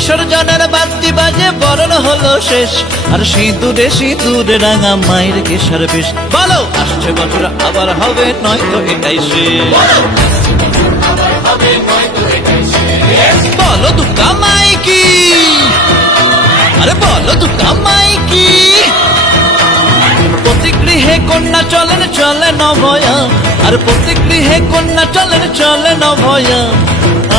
বিসর্জনের বাদ্যি বাজে বরণ হলো শেষ, আর সিঁদুরে সিঁদুরে রাঙা মায়ের কেশার বেশ। বলো আসছে বছর আবার হবে, নয়তো এটাই শেষ। বলো দুর্গা মাই কি, আরে বলো দুর্গা মাই কি। প্রতি গৃহে কন্যা চলেন চলে নভয়া, আর প্রতি গৃহে কন্যা চলেন চলে নভয়া।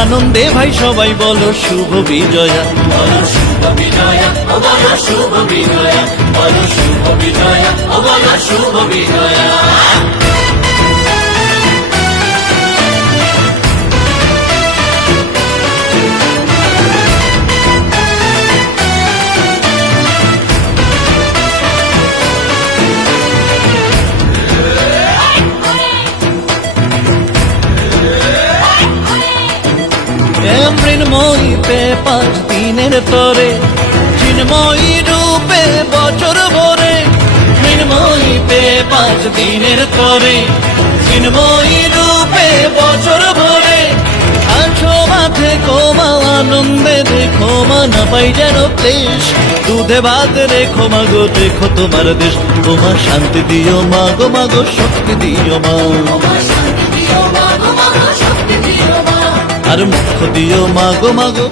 আনন্দে ভাই সবাই বলো শুভ বিজয়া, বলো শুভ বিজয়া, ও বলো শুভ বিজয়া, বলো শুভ বিজয়া, ও বলো শুভ বিজয়া। মৃন্ময়ীতে 5 দিনের তরে, চিন্ময়ী রূপে বছর ভরে। মৃন্ময়ীতে 5 দিনের তরে, চিন্ময়ী রূপে বছর ভরে। আছো মাঠে কোমা আনন্দে দেখো মা, না পাই যেন ক্লেশ। দুধে ভাত রেখো মাগো দেখো তোমার দেশ। তোমার শান্তি দিও মাগো মাগো শক্তি দিও মা, আর মুখ দিও মাগো মাগো।